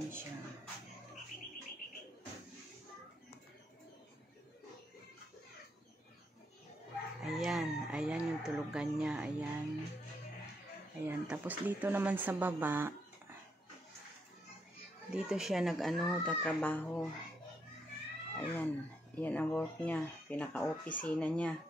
Ayan siya. Ayan yung tulugan niya. Ayan. Tapos dito naman sa baba, dito siya tatrabaho. Ayan. Yan ang work niya. Pinaka-opisina niya.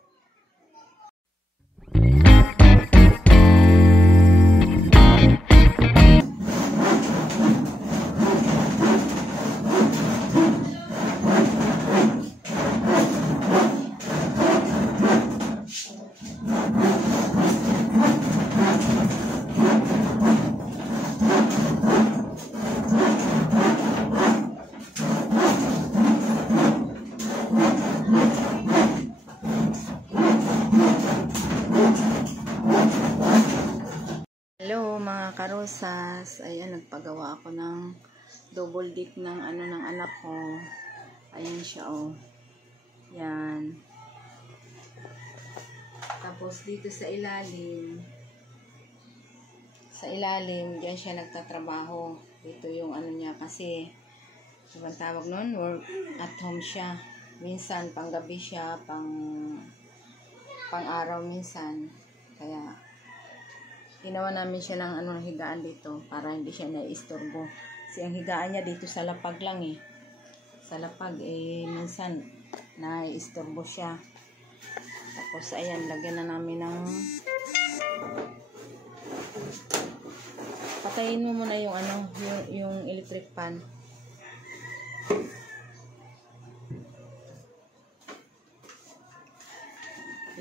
Hello mga karosas, ayan, nagpagawa ako ng double deck ng ng anak ko. Ayan siya, oh. Yan. Tapos dito sa ilalim, diyan siya nagtatrabaho. Dito yung niya kasi, ibang tawag nun, work at home siya. Minsan panggabi siya, pang araw minsan. Kaya ginawa namin siya ng higaan dito para hindi siya naiistorbo. Kasi ang higaan niya dito sa lapag lang eh. Sa lapag minsan naiistorbo siya. Tapos ayan, lagyan na namin ng patayin mo muna yung yung electric pan.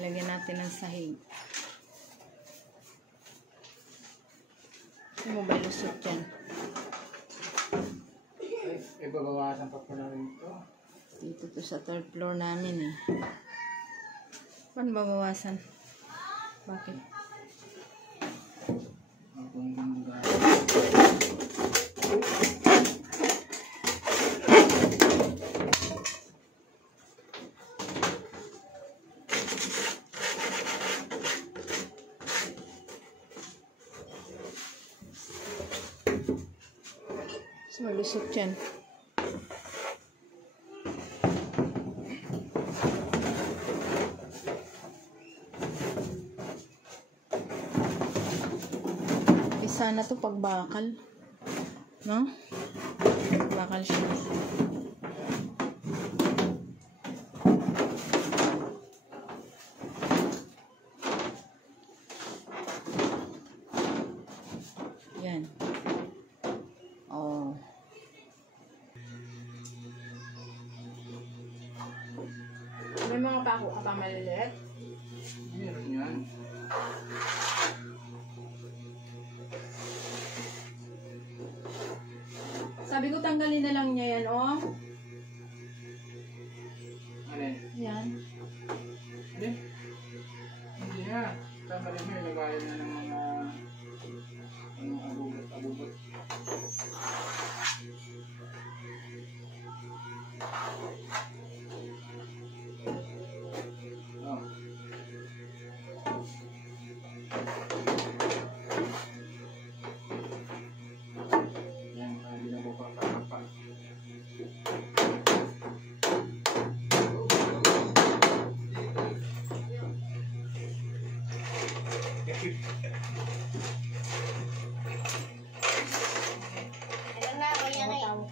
Lagyan natin ng sahig. Mo ba lusot dyan? Ibabawasan pa po namin ito. Dito to sa third floor namin eh. Paano babawasan? Bakit? Malusot dyan. Sana to pagbakal. No? Bakal siya. Yan. Oh. May mga pako ka pa maliliit? Meron yan. Sabi ko tanggalin na lang niya yan, oh. Ano? Yan. Hindi na. Tanggalin mo, ilagayan na ng mga abugot.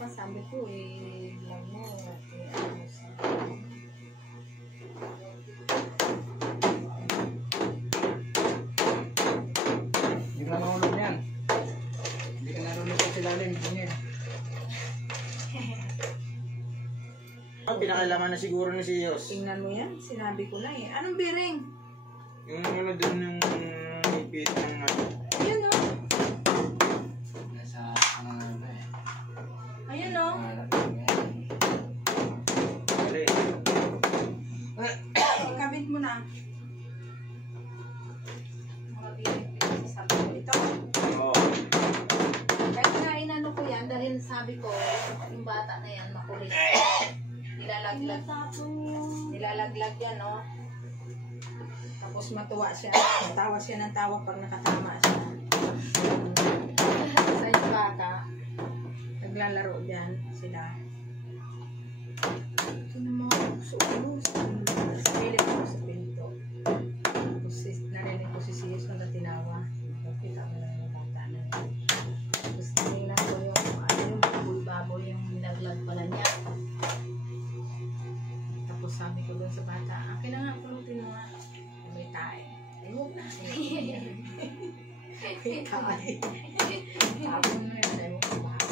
Sabi ko vlog mo Hindi ka nahulog yan. Hindi ka nahulog sa silalim. Pinakalaman na siguro ni si Yos. Tingnan mo yan, sinabi ko na eh. Anong bearing? Yung doon yung ipit ng Ayun o. Nasa Ayun o. Kabit mo na. Ito. Kahit nga inano ko yan, dahil sabi ko, yung bata na yan, makulit. Nilalaglag yan, no? Tapos matuwa siya. Tawa siya ng tawa pag nakatama siya. Sa yung baka. naglalaro dyan sila. Ito na mga uso-ulos. Silip ko sa pinto. Tapos narinig ko si Siyos na tinawa. Kita mo lang yung bata na yun. Tapos tinignan ko yung baboy yung nilaglag pala niya. Tapos sabi ko doon sa bata, akin na nga, pulutin mo nga. May tae. Ay, huwag na. Tae. Sabi mo yun, ay huwag na baka.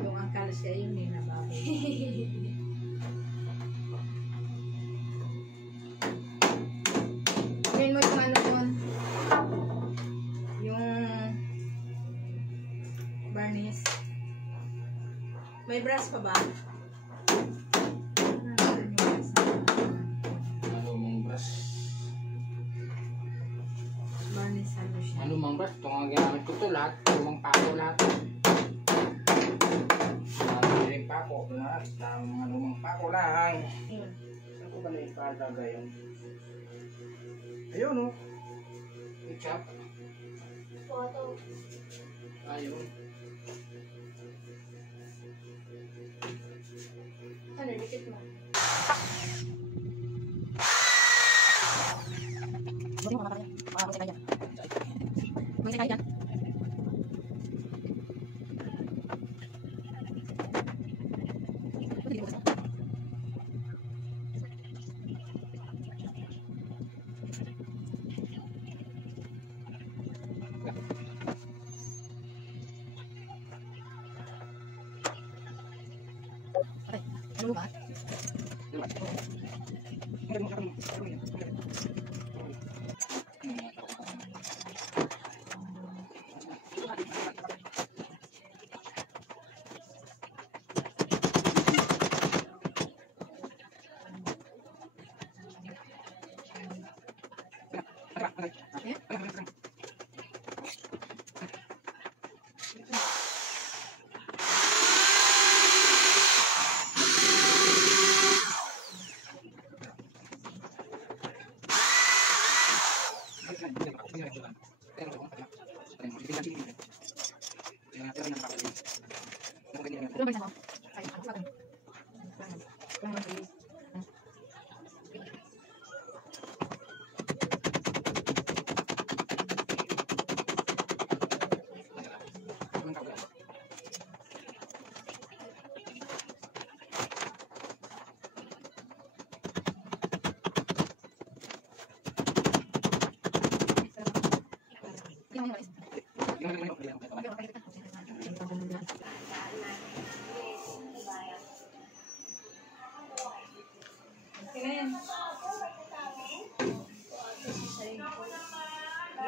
Yung angkal siya yun eh, na baboy. Ngayon mo yung ano doon. Yung varnish. May brush pa ba? Malumang brush. Varnish ano siya? Malumang brush. Ito nga ginamit ko to lahat. Lumang pako lahat. Lumang pako lahat. Mga lumang pako lang. Yun. Saan ko ba na ipalaga yun? Ayun o. Ketchup. Photo. Ayun. Ano, dikit mo? Ano ba?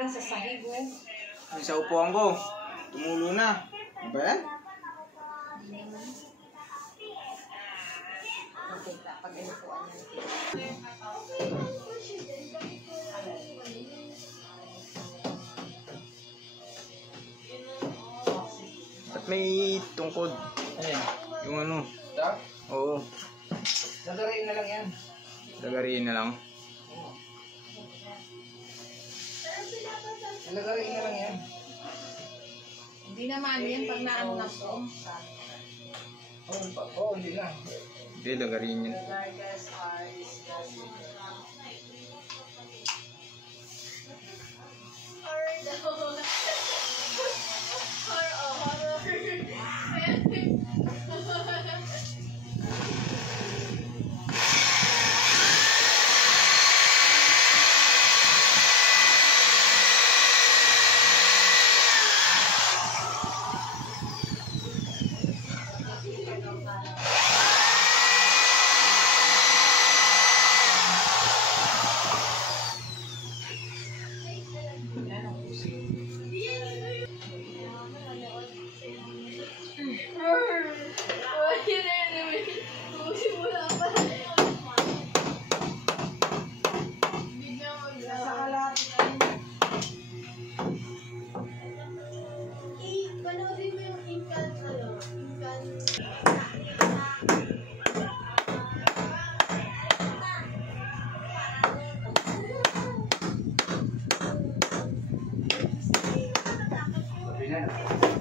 Sa sahig mo. Ay, sa upuan ko. Tumulo na. Ano ba yan? Okay, pag inupuan niya. At may tungkod. Ayan. Yung ano. Ito? Oo. Lagariin na lang yan. Lagariin na lang. Lagariin na lang yan. Hindi naman yan pag naano na po. Oo, hindi na. Hindi, lagariin yun.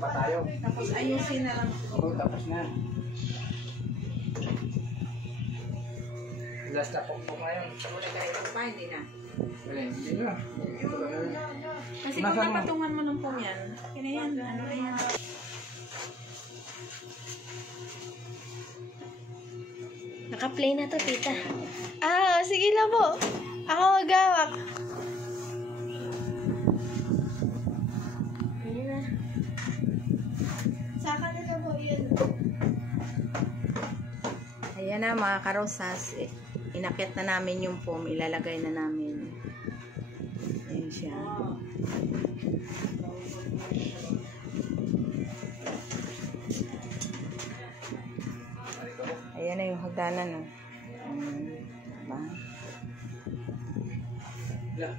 Pa tayo. Tapos ayusin na lang. Oo, tapos na. Last na pokpok na yun. Wala ka ito pa, hindi na. Wala, hindi na. Kasi kung Nasa mo? napatungan mo ng pong yan, kinayan, ano na yan. Naka-play na to, tita. Ah, sige na po. Ako magawak. Ayun na. Saka na na po yun. Ayan na mga karosas, inakit na namin yung foam, ilalagay na namin. Ayan siya. Ayan na yung hagdanan, no. Diba? Wala.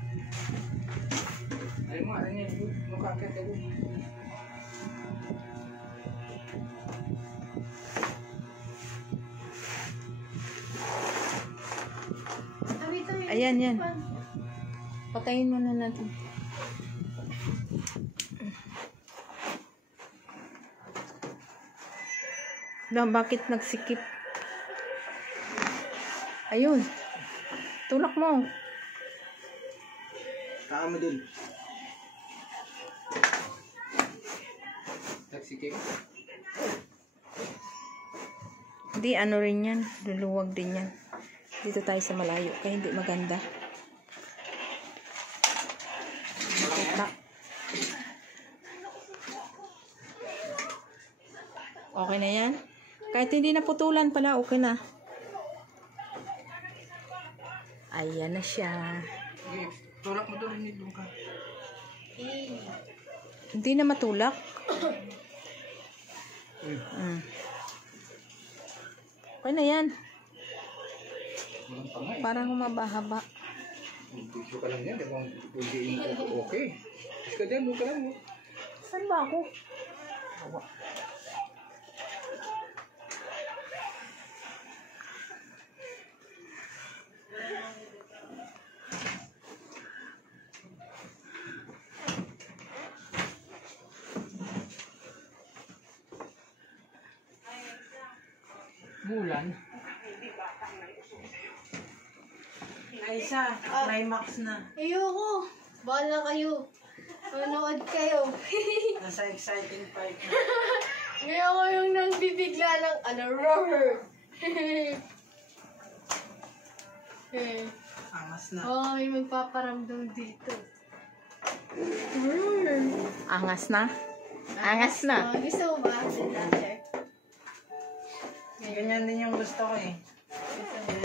Ay mo, ano niya, makakit ako. Ayan, yan. Patayin mo na natin. Bakit nagsikip? Ayun. Tulak mo. Taan mo din. Tagsiki. Hindi, ano rin yan. Luluwag din yan. Dito tayo sa malayo. Kaya hindi maganda. Kita. Okay na yan? Kahit hindi naputulan pala, okay na. Ayan na siya. Sige, tulak mo doon, hindi doon ka. Hindi na matulak. Okay na yan. Walang pangay. Parang humaba-haba. Video ka lang yan, di ba? Okay. Tapos ka dyan, doon ka lang. Saan ba ako? Mulan. Aisa, climax na. Ayoko. Bahala kayo. Manood kayo. Nasa exciting part na. Ngayon ko yung nagbibigla ng roar. Angas na. Oh, may magpaparamdam dito. Angas na? Angas na. Gusto mo ba? Ganyan din yung gusto ko eh.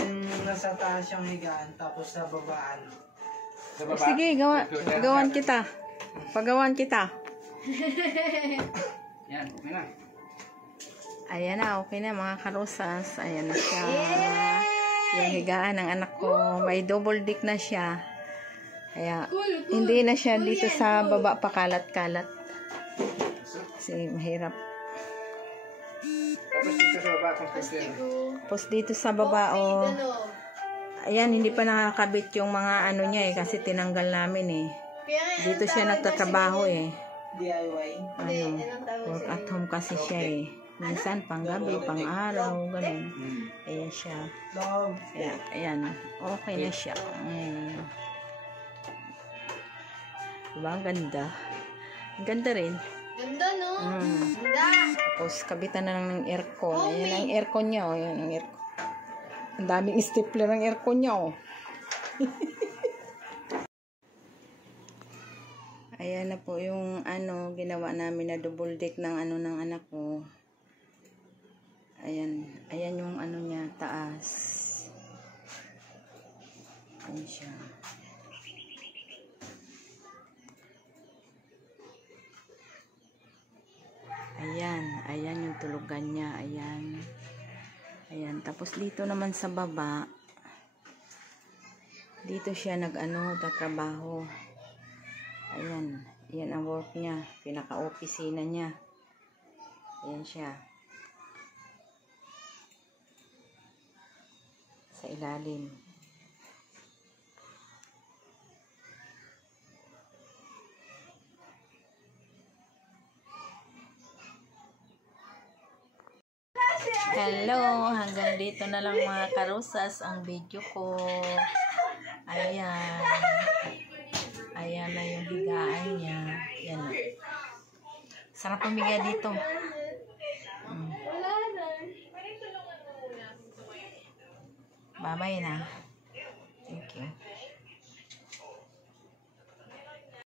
Yung nasa taas yung higaan, tapos sa babaan. Sa baba. Sige, gawan kita. Pagawan kita. Yan, okay na. Ayan na, okay na mga karosas. Ayan na siya. Yung higaan ng anak ko. May double dick na siya. Kaya, hindi na siya dito sa baba pakalat-kalat. Kasi mahirap. Tapos dito sa baba, kung pwede. Tapos dito sa baba, oh. Ayan, hindi pa nakakabit yung mga ano niya eh. Kasi tinanggal namin eh. Dito siya nagtatrabaho eh. DIY. Ano, work at home kasi siya eh. Minsan pang gabi, pang araw, ganun. Ayan siya. Love. Ayan, ayan. Okay na siya. Diba? Ang ganda. Ang ganda rin. Ganda, no? Ganda. Tapos, kabitan na lang ng aircon. Ayan ang aircon niya, oh. Ayan ang aircon. Ang daming stapler ng aircon niya, oh. Ayan na po yung ano, ginawa namin na double deck ng ano ng anak ko. Ayan. Ayan yung ano niya, taas. Ayan siya. Ayan. Ayan yung tulugan niya. Ayan. Ayan. Tapos dito naman sa baba, dito siya nag-ano, tatrabaho. Ayan. Ayan ang work niya. Pinaka-opisina niya. Ayan siya. Sa ilalim. Hello, hanggang dito na lang mga karusas ang video ko. Ayan. Ayan na yung higaan niya. Ayan na. Sarap pumiga dito. Bye-bye na. Thank you.